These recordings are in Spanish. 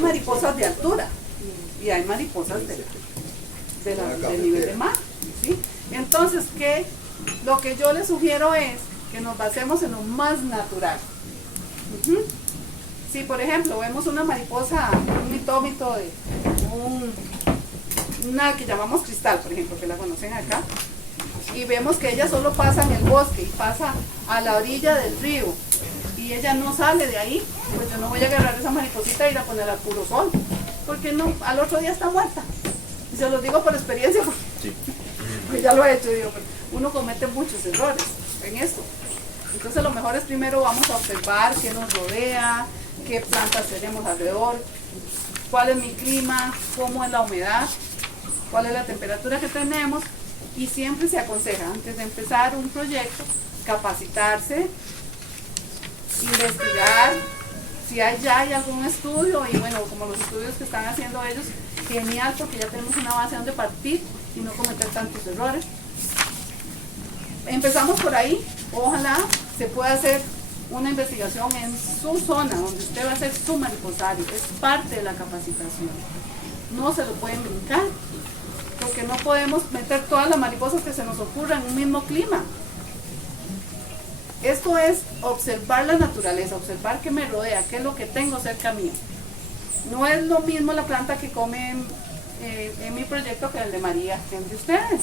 mariposas de altura y hay mariposas del nivel de mar, ¿sí? Entonces, lo que yo les sugiero es que nos basemos en lo más natural. Si por ejemplo vemos una mariposa, un mitómito de una que llamamos cristal, por ejemplo, que la conocen acá, y vemos que ella solo pasa en el bosque y pasa a la orilla del río y ella no sale de ahí, pues yo no voy a agarrar esa mariposita e ir a ponerla al puro sol, porque no, al otro día está muerta. Y se los digo por experiencia, porque ya lo he hecho, digo, uno comete muchos errores en esto. Entonces lo mejor es primero vamos a observar qué nos rodea, qué plantas tenemos alrededor, cuál es mi clima, cómo es la humedad, cuál es la temperatura que tenemos, y siempre se aconseja antes de empezar un proyecto capacitarse, investigar, si ya hay algún estudio, y bueno, como los estudios que están haciendo ellos, genial, porque ya tenemos una base donde partir y no cometer tantos errores. Empezamos por ahí, ojalá se pueda hacer una investigación en su zona, donde usted va a hacer su mariposario, es parte de la capacitación. No se lo pueden brincar, porque no podemos meter todas las mariposas que se nos ocurran en un mismo clima. Esto es observar la naturaleza, observar qué me rodea, qué es lo que tengo cerca mío. No es lo mismo la planta que comen en mi proyecto que el de María, que el de ustedes.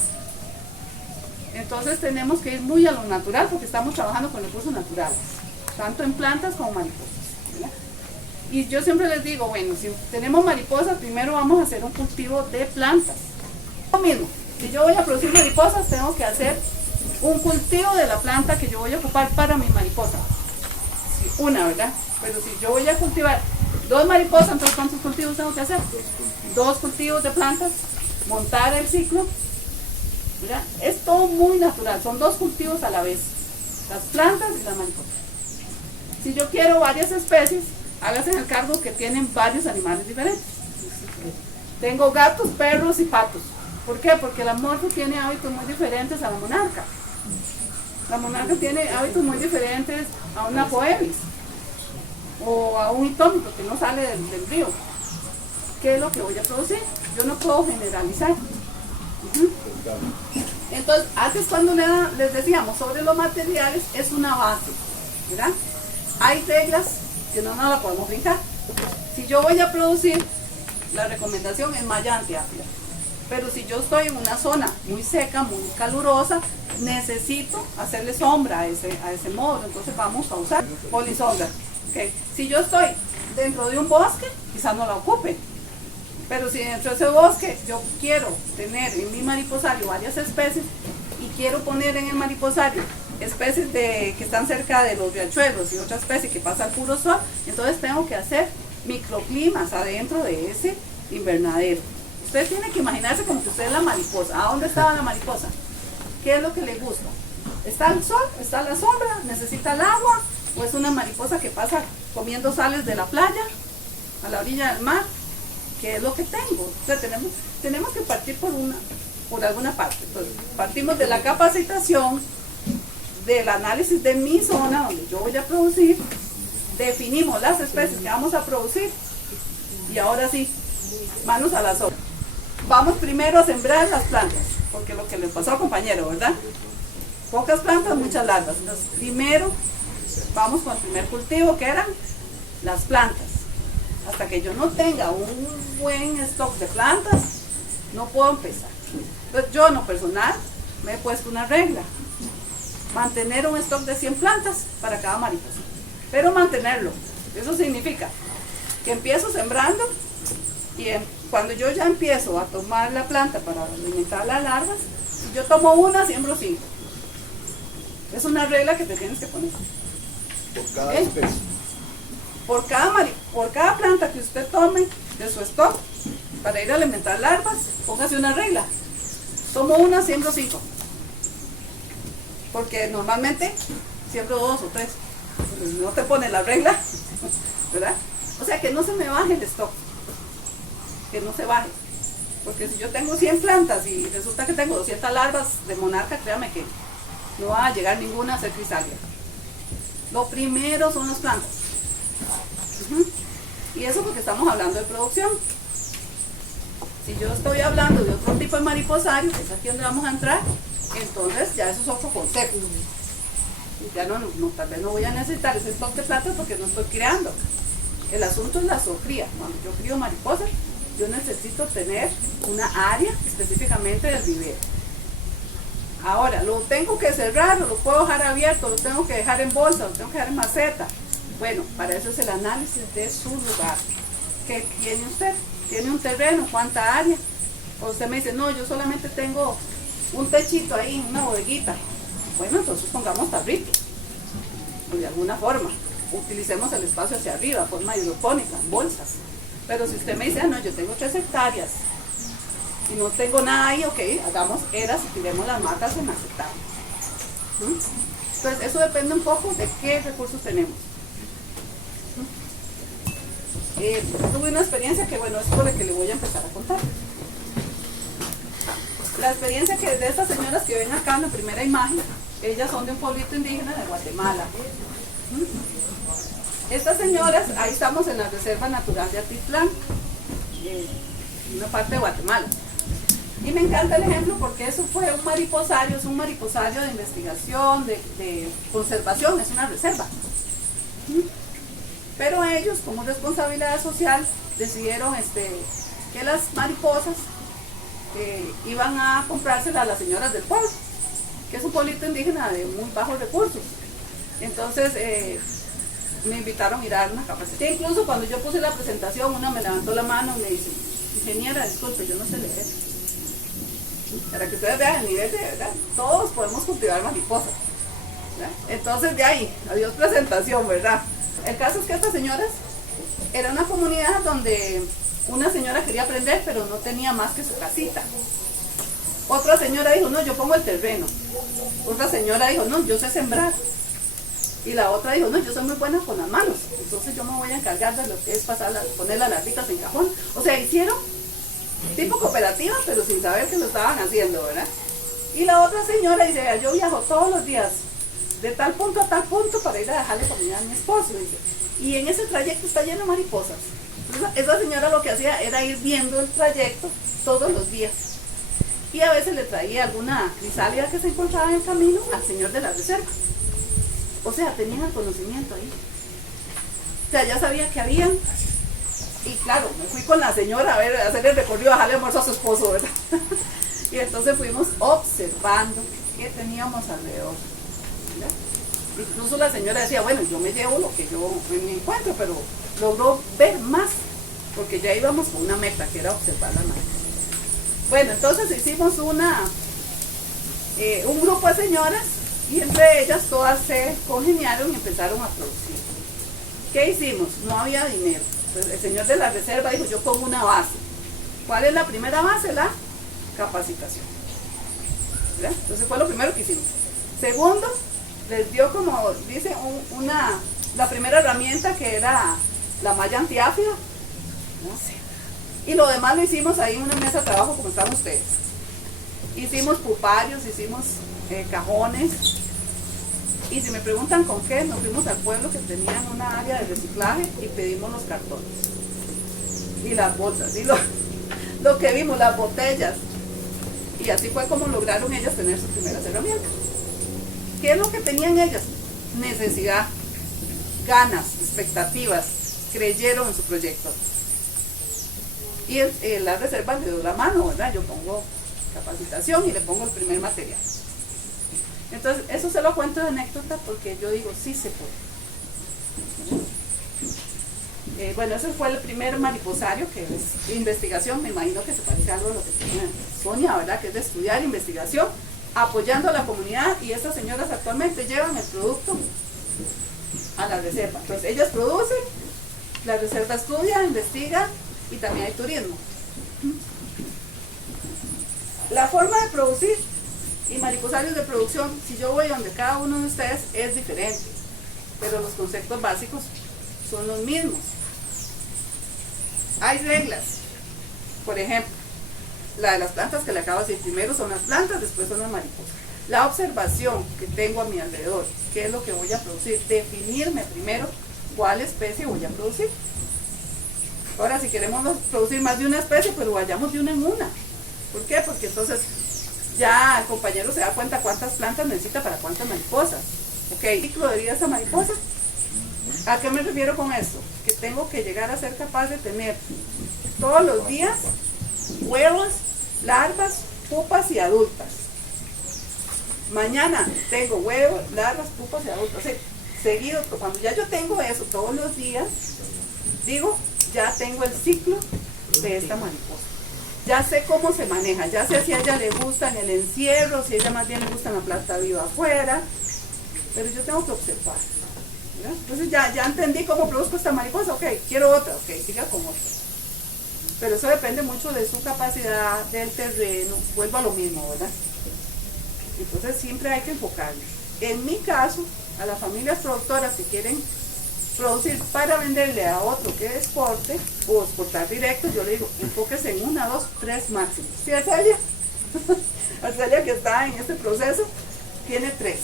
Entonces tenemos que ir muy a lo natural, porque estamos trabajando con recursos naturales, tanto en plantas como mariposas, ¿verdad? Y yo siempre les digo, bueno, si tenemos mariposas, primero vamos a hacer un cultivo de plantas. Lo mismo, si yo voy a producir mariposas, tengo que hacer un cultivo de la planta que yo voy a ocupar para mi mariposa. Sí, una, ¿verdad? Pero si yo voy a cultivar 2 mariposas, entonces ¿cuántos cultivos tengo que hacer? 2 cultivos de plantas, montar el ciclo, ¿verdad? Es todo muy natural, son 2 cultivos a la vez, las plantas y las mariposas. Si yo quiero varias especies, hágase el cargo que tienen varios animales diferentes. Tengo gatos, perros y patos. ¿Por qué? Porque la morfo tiene hábitos muy diferentes a la monarca. La monarca tiene hábitos muy diferentes a una poebis o a un hitómico que no sale del río. ¿Qué es lo que voy a producir? Yo no puedo generalizar. Entonces, antes cuando les decíamos sobre los materiales, es una base, ¿verdad? Hay reglas que no la podemos brincar. Si yo voy a producir, la recomendación es mallante ácida. Pero si yo estoy en una zona muy seca, muy calurosa, necesito hacerle sombra a ese módulo, entonces vamos a usar polisombra. ¿Okay? Si yo estoy dentro de un bosque, quizás no la ocupe. Pero si dentro de ese bosque yo quiero tener en mi mariposario varias especies y quiero poner en el mariposario especies que están cerca de los riachuelos y otra especie que pasa al puro sol, entonces tengo que hacer microclimas adentro de ese invernadero. Usted tiene que imaginarse como que usted es la mariposa. ¿A dónde estaba la mariposa? ¿Qué es lo que le gusta? ¿Está el sol? ¿Está la sombra? ¿Necesita el agua? ¿O es una mariposa que pasa comiendo sales de la playa a la orilla del mar? ¿Qué es lo que tengo? Entonces tenemos que partir por alguna parte. Entonces, partimos de la capacitación, del análisis de mi zona donde yo voy a producir, definimos las especies que vamos a producir y ahora sí, manos a las obras. Vamos primero a sembrar las plantas, porque lo que le pasó al compañero, ¿verdad? Pocas plantas, muchas larvas. Entonces, primero vamos con el primer cultivo, que eran las plantas. Hasta que yo no tenga un buen stock de plantas, no puedo empezar. Entonces, yo en lo personal me he puesto una regla: mantener un stock de 100 plantas para cada mariposa. Pero mantenerlo, eso significa que empiezo sembrando y cuando yo ya empiezo a tomar la planta para alimentar las larvas, si yo tomo una, siembro 5. Es una regla que te tienes que poner. Por cada especie. Por cada planta que usted tome de su stock para ir a alimentar larvas, póngase una regla. Tomo una, siembro 5. Porque normalmente siembro 2 o 3. Pues no te pone la regla, ¿verdad? O sea, que no se me baje el stock. Que no se baje. Porque si yo tengo 100 plantas y resulta que tengo 200 larvas de monarca, créame que no va a llegar ninguna a ser crisálida. Lo primero son las plantas. Y eso porque estamos hablando de producción. Si yo estoy hablando de otro tipo de mariposario, que es aquí donde vamos a entrar, entonces ya eso es otro concepto. Y ya tal vez no voy a necesitar ese stock de plata porque no estoy creando. El asunto es la zoocría. Cuando yo crío mariposas, yo necesito tener una área específicamente del vivero. Ahora, ¿lo tengo que cerrar o lo puedo dejar abierto? ¿Lo tengo que dejar en bolsa? ¿Lo tengo que dejar en maceta? Bueno, para eso es el análisis de su lugar. ¿Qué tiene usted? ¿Tiene un terreno? ¿Cuánta área? O usted me dice, no, yo solamente tengo un techito ahí, una bodeguita. Bueno, entonces pongamos tarritos. O de alguna forma. Utilicemos el espacio hacia arriba, forma hidropónica, bolsas. Pero si usted me dice, no, yo tengo 3 hectáreas y no tengo nada ahí, ok, hagamos eras y tiremos las matas en macetado. Entonces, eso depende un poco de qué recursos tenemos. Tuve una experiencia que, bueno, es por la que le voy a empezar a contar. La experiencia que de estas señoras que ven acá en la primera imagen, ellas son de un pueblito indígena de Guatemala. Estas señoras, ahí estamos en la Reserva Natural de Atitlán, una parte de Guatemala. Y me encanta el ejemplo porque eso fue un mariposario, es un mariposario de investigación, de conservación, es una reserva. Pero ellos, como responsabilidad social, decidieron que las mariposas iban a comprárselas a las señoras del pueblo, que es un pueblito indígena de muy bajos recursos. Entonces, me invitaron a ir a dar una capacitación. Incluso cuando yo puse la presentación, una me levantó la mano y me dice, ingeniera, disculpe, yo no sé leer. Para que ustedes vean el nivel de verdad, todos podemos cultivar mariposas, ¿verdad? Entonces de ahí, adiós presentación, ¿verdad? El caso es que estas señoras, era una comunidad donde una señora quería aprender, pero no tenía más que su casita. Otra señora dijo, no, yo pongo el terreno. Otra señora dijo, no, yo sé sembrar. Y la otra dijo, no, yo soy muy buena con las manos, entonces yo me voy a encargar de lo que es poner las larvitas en cajón. O sea, hicieron tipo cooperativa, pero sin saber que lo estaban haciendo, ¿verdad? Y la otra señora dice, yo viajo todos los días de tal punto a tal punto para ir a dejarle comida a mi esposo, dice, y en ese trayecto está lleno de mariposas. Entonces, esa señora lo que hacía era ir viendo el trayecto todos los días. Y a veces le traía alguna crisálida que se encontraba en el camino al señor de la reserva. O sea, tenían el conocimiento ahí. O sea, ya sabía que habían. Y claro, me fui con la señora a hacer el recorrido, a dejarle almuerzo a su esposo, ¿verdad? Y entonces fuimos observando qué teníamos alrededor, ¿verdad? Incluso la señora decía, bueno, yo me llevo lo que yo me encuentro, pero logró ver más, porque ya íbamos con una meta, que era observar la mariposa. Bueno, entonces hicimos un grupo de señoras, y entre ellas todas se congeniaron y empezaron a producir. ¿Qué hicimos? No había dinero. Entonces, el señor de la reserva dijo, yo pongo una base. ¿Cuál es la primera base? La capacitación. ¿Verdad? Entonces fue lo primero que hicimos. Segundo, les dio, como dice, la primera herramienta, que era la malla antiáfida. No sé. Y lo demás lo hicimos ahí en una mesa de trabajo como están ustedes. Hicimos puparios, hicimos cajones. Y si me preguntan con qué, nos fuimos al pueblo que tenían una área de reciclaje y pedimos los cartones y las bolsas y lo que vimos, las botellas. Y así fue como lograron ellas tener sus primeras herramientas. ¿Qué es lo que tenían ellas? Necesidad, ganas, expectativas, creyeron en su proyecto. Y la reserva le dio la mano, ¿verdad? Yo pongo capacitación y le pongo el primer material. Entonces, eso se lo cuento de anécdota porque yo digo, sí se puede. Bueno, ese fue el primer mariposario, que es investigación. Me imagino que se parece a algo a lo que tiene Sonia, ¿verdad? Que es de estudiar investigación, apoyando a la comunidad, y estas señoras actualmente llevan el producto a la reserva. Entonces, ellas producen, la reserva estudia, investiga, y también hay turismo. La forma de producir y mariposarios de producción, si yo voy donde cada uno de ustedes, es diferente, pero los conceptos básicos son los mismos. Hay reglas. Por ejemplo, la de las plantas que le acabo de decir, primero son las plantas, después son las mariposas. La observación que tengo a mi alrededor, qué es lo que voy a producir, definirme primero cuál especie voy a producir. Ahora, si queremos producir más de una especie, pues lo vayamos de una en una. ¿Por qué? Porque entonces ya el compañero se da cuenta cuántas plantas necesita para cuántas mariposas. Ok, ciclo de vida esa mariposa. ¿A qué me refiero con esto? Que tengo que llegar a ser capaz de tener todos los días huevos, larvas, pupas y adultas. Mañana tengo huevos, larvas, pupas y adultas. O sea, seguido, cuando ya yo tengo eso todos los días, digo, ya tengo el ciclo de esta mariposa. Ya sé cómo se maneja, ya sé si a ella le gusta en el encierro, si a ella más bien le gusta en la planta viva afuera, pero yo tengo que observar. ¿verdad? Entonces ya entendí cómo produzco esta mariposa, ok, quiero otra, ok, siga con otra. Pero eso depende mucho de su capacidad, del terreno, vuelvo a lo mismo, ¿verdad? Entonces siempre hay que enfocarnos. En mi caso, a las familias productoras que quieren producir para venderle a otro que exporte o exportar directo, yo le digo, enfóquese en 1, 2, 3 máximos. ¿Sí, Arcelia? Arcelia, que está en este proceso, tiene 3.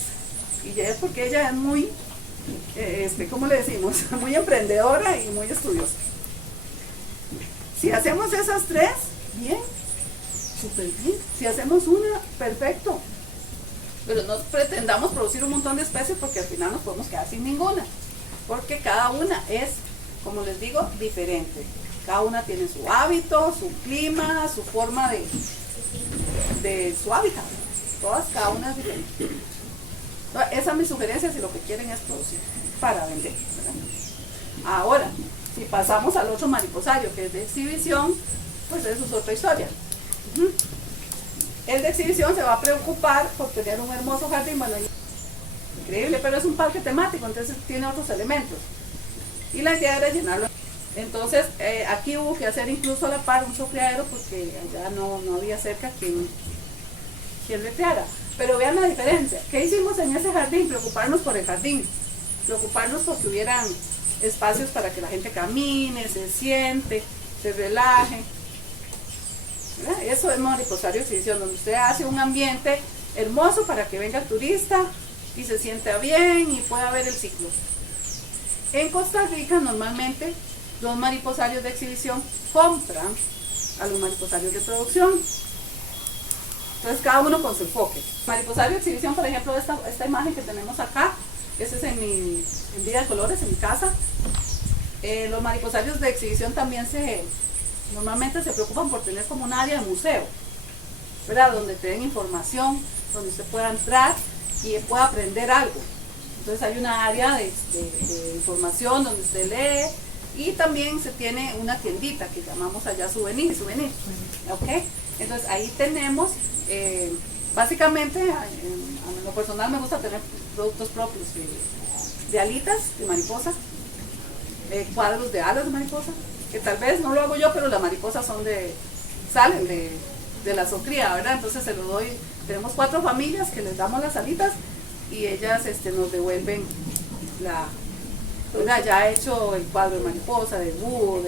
Y ya es porque ella es muy, ¿cómo le decimos? Muy emprendedora y muy estudiosa. Si hacemos esas 3, bien, súper bien. Si hacemos una, perfecto. Pero no pretendamos producir un montón de especies porque al final nos podemos quedar sin ninguna. Porque cada una es, como les digo, diferente. Cada una tiene su hábito, su clima, su forma de su hábitat. Cada una es diferente. Entonces, esa es mi sugerencia si lo que quieren es producir para vender, ¿verdad? Ahora, si pasamos al otro mariposario que es de exhibición, pues eso es otra historia. El de exhibición se va a preocupar por tener un hermoso jardín, bueno, increíble, pero es un parque temático, entonces tiene otros elementos. Y la idea era llenarlo. Entonces, aquí hubo que hacer incluso a la par un criadero porque allá no había cerca quien recreara. Pero vean la diferencia. ¿Qué hicimos en ese jardín? Preocuparnos por el jardín. Preocuparnos porque hubieran espacios para que la gente camine, se siente, se relaje. ¿verdad? Eso es mariposario de exhibición, donde usted hace un ambiente hermoso para que venga el turista y se sienta bien y pueda ver el ciclo. En Costa Rica normalmente los mariposarios de exhibición compran a los mariposarios de producción. Entonces cada uno con su enfoque. Mariposario de exhibición, por ejemplo, esta imagen que tenemos acá, ese es en Vida de Colores, en mi casa. Los mariposarios de exhibición también normalmente se preocupan por tener como un área de museo, ¿verdad? Donde te den información, donde usted pueda entrar y pueda aprender algo. Entonces hay una área de información donde usted lee y también se tiene una tiendita que llamamos allá souvenir, ¿ok? Entonces ahí tenemos, básicamente, a lo personal me gusta tener productos propios de alitas de mariposa, cuadros de alas de mariposa, que tal vez no lo hago yo, pero las mariposas salen de la socría, ¿verdad? Entonces se lo doy, tenemos 4 familias que les damos las alitas y ellas nos devuelven ya hecho el cuadro de mariposa, de búho,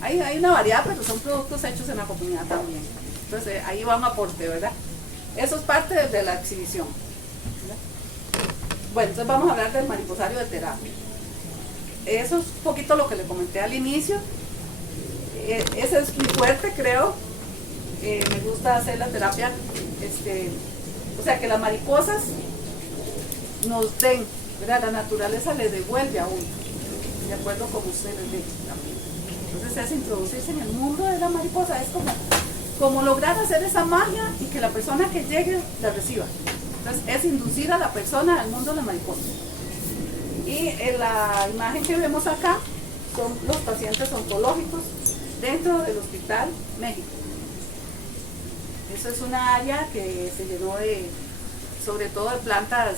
hay una variedad, pero son productos hechos en la comunidad también. Entonces ahí va un aporte, ¿verdad? Eso es parte de la exhibición, ¿verdad? Bueno, entonces vamos a hablar del mariposario de terapia. Eso es un poquito lo que le comenté al inicio. Ese es mi fuerte, creo. Me gusta hacer la terapia, o sea, que las mariposas nos den, ¿verdad? La naturaleza le devuelve a uno, de acuerdo como ustedes ven también. Entonces es introducirse en el mundo de la mariposa, es como lograr hacer esa magia y que la persona que llegue la reciba. Entonces es inducir a la persona al mundo de la mariposa. Y en la imagen que vemos acá son los pacientes oncológicos dentro del Hospital México. Eso es una área que se llenó sobre todo de plantas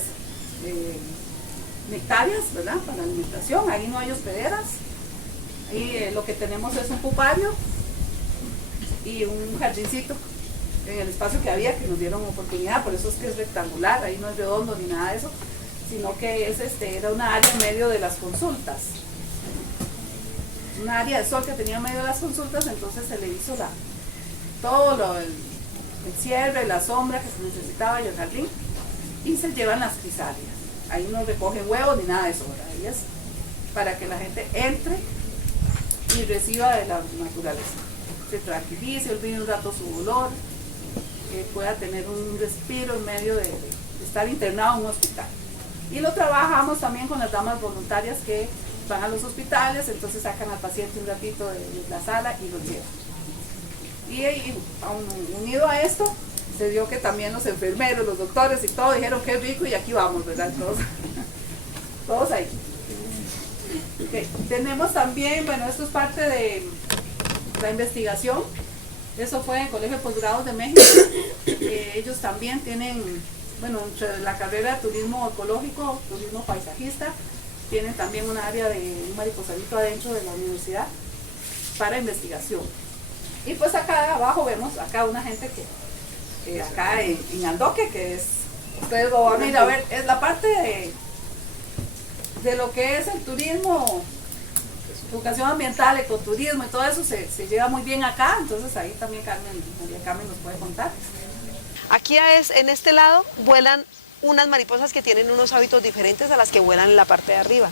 nectarias, ¿verdad? Para la alimentación. Ahí no hay hospederas. Ahí lo que tenemos es un pupario y un jardincito en el espacio que había, que nos dieron oportunidad, por eso es que es rectangular, ahí no es redondo ni nada de eso, sino que era una área en medio de las consultas. Una área de sol que tenía en medio de las consultas, entonces se le hizo el cierre, la sombra que se necesitaba y el jardín, y se llevan las crisalias. Ahí no recogen huevos ni nada de eso, ¿verdad? Ahí es para que la gente entre y reciba de la naturaleza. Se tranquilice, olvide un rato su dolor, pueda tener un respiro en medio de estar internado en un hospital. Y lo trabajamos también con las damas voluntarias que van a los hospitales, entonces sacan al paciente un ratito de la sala y lo llevan. Y unido a esto, se dio que también los enfermeros, los doctores y todo dijeron qué rico y aquí vamos, ¿verdad? Todos ahí. Okay. Tenemos también, bueno, esto es parte de la investigación, eso fue en el Colegio de Posgrados de México. Ellos también tienen, bueno, entre la carrera de turismo ecológico, turismo paisajista, tienen también un área de un mariposadito adentro de la universidad para investigación. Y pues acá abajo vemos acá una gente que acá en Andoque, que es, ustedes lo van a ir a ver, es la parte de lo que es el turismo, educación ambiental, ecoturismo y todo eso se lleva muy bien acá, entonces ahí también María Carmen nos puede contar. Aquí en este lado vuelan unas mariposas que tienen unos hábitos diferentes a las que vuelan en la parte de arriba.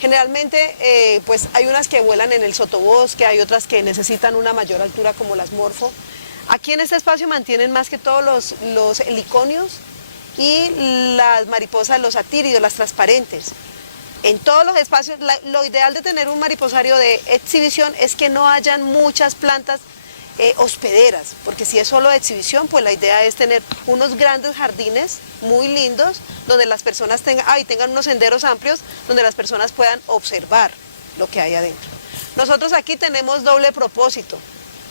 Generalmente pues hay unas que vuelan en el sotobosque, hay otras que necesitan una mayor altura como las morfo. Aquí en este espacio mantienen más que todo los heliconios y las mariposas, los atíridos, las transparentes. En todos los espacios, lo ideal de tener un mariposario de exhibición es que no hayan muchas plantas hospederas, porque si es solo de exhibición, pues la idea es tener unos grandes jardines muy lindos, donde las personas tengan unos senderos amplios, donde las personas puedan observar lo que hay adentro. Nosotros aquí tenemos doble propósito.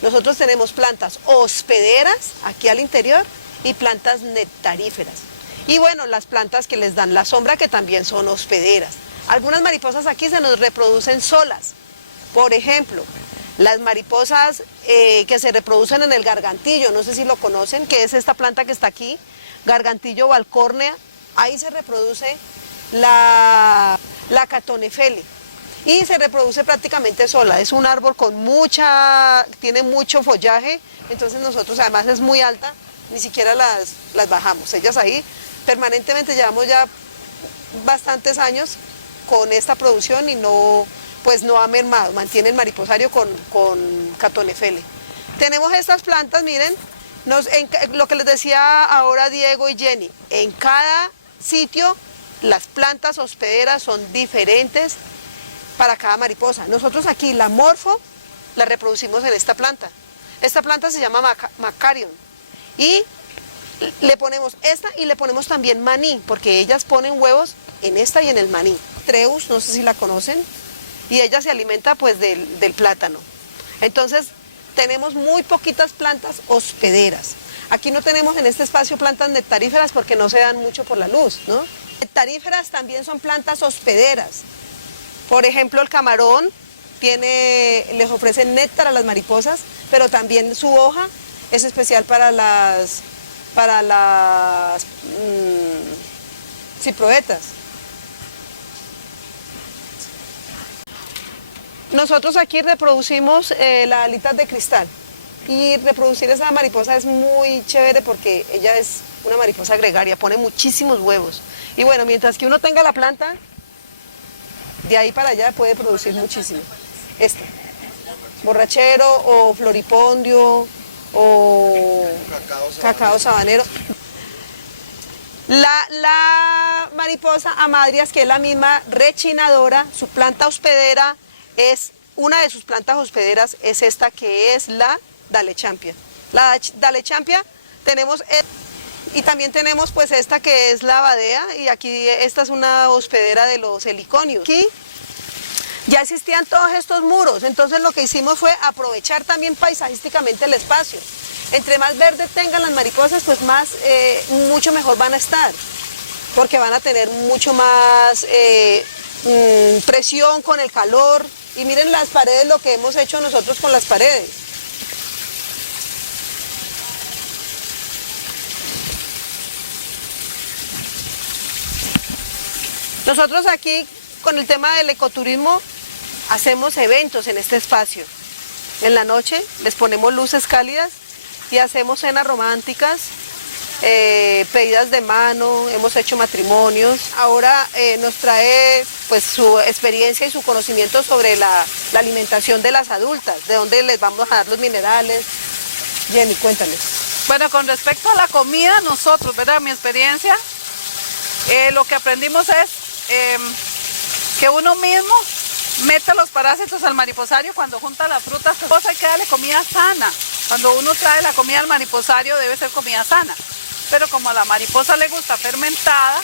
Nosotros tenemos plantas hospederas aquí al interior y plantas nectaríferas. Y bueno, las plantas que les dan la sombra, que también son hospederas. Algunas mariposas aquí se nos reproducen solas. Por ejemplo, las mariposas que se reproducen en el gargantillo, no sé si lo conocen, que es esta planta que está aquí, gargantillo valcórnea, ahí se reproduce la catonefele y se reproduce prácticamente sola. Es un árbol tiene mucho follaje, entonces nosotros, además es muy alta, ni siquiera las bajamos. Ellas ahí permanentemente llevamos ya bastantes años con esta producción y no ha mermado, mantiene el mariposario con catonefele. Tenemos estas plantas, miren, lo que les decía ahora Diego y Jenny, en cada sitio las plantas hospederas son diferentes para cada mariposa. Nosotros aquí la morfo la reproducimos en esta planta. Esta planta se llama Macarion y le ponemos esta y le ponemos también maní, porque ellas ponen huevos en esta y en el maní. Treus, no sé si la conocen, y ella se alimenta pues del plátano. Entonces tenemos muy poquitas plantas hospederas. Aquí no tenemos en este espacio plantas nectaríferas porque no se dan mucho por la luz, ¿no? Nectaríferas también son plantas hospederas. Por ejemplo, el camarón les ofrece néctar a las mariposas, pero también su hoja es especial para las ciproetas. Nosotros aquí reproducimos las alitas de cristal y reproducir esa mariposa es muy chévere porque ella es una mariposa gregaria, pone muchísimos huevos. Y bueno, mientras que uno tenga la planta, de ahí para allá puede producir muchísimo. Borrachero o floripondio o cacao sabanero. La mariposa amadrias, que es la misma rechinadora, su planta hospedera una de sus plantas hospederas es esta que es la dalechampia. La dalechampia tenemos, y también tenemos pues esta que es la badea, y aquí esta es una hospedera de los heliconios. Aquí ya existían todos estos muros, entonces lo que hicimos fue aprovechar también paisajísticamente el espacio. Entre más verde tengan las mariposas, pues mucho mejor van a estar, porque van a tener mucho más presión con el calor. Y miren las paredes, lo que hemos hecho nosotros con las paredes. Nosotros aquí, con el tema del ecoturismo, hacemos eventos en este espacio. En la noche les ponemos luces cálidas y hacemos cenas románticas pedidas de mano, hemos hecho matrimonios. Ahora nos trae pues su experiencia y su conocimiento sobre la alimentación de las adultas, de dónde les vamos a dar los minerales. Jenny, cuéntales. Bueno, con respecto a la comida, nosotros, ¿verdad? Mi experiencia, lo que aprendimos es que uno mismo mete los parásitos al mariposario cuando junta las frutas. Entonces hay que darle comida sana. Cuando uno trae la comida al mariposario debe ser comida sana. Pero como a la mariposa le gusta fermentada,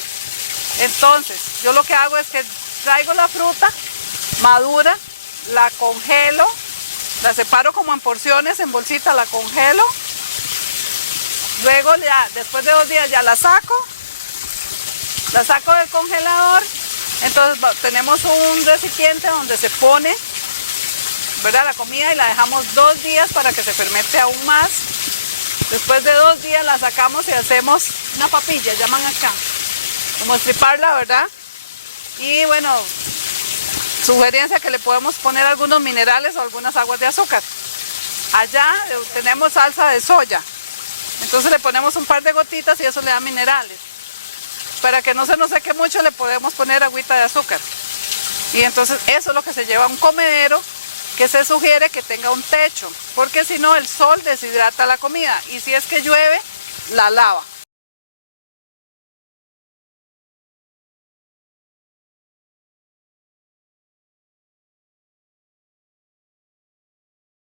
entonces yo lo que hago es que traigo la fruta madura, la congelo, la separo como en porciones, en bolsita, la congelo. Luego ya, después de 2 días ya la saco del congelador. Entonces tenemos un recipiente donde se pone, ¿verdad?, la comida y la dejamos 2 días para que se fermente aún más. Después de 2 días la sacamos y hacemos una papilla, llaman acá, como estriparla, ¿verdad? Y bueno, sugerencia que le podemos poner algunos minerales o algunas aguas de azúcar. Allá tenemos salsa de soya, entonces le ponemos un par de gotitas y eso le da minerales. Para que no se nos seque mucho le podemos poner agüita de azúcar. Y entonces eso es lo que se lleva a un comedero, que se sugiere que tenga un techo, porque si no el sol deshidrata la comida y si es que llueve, la lava.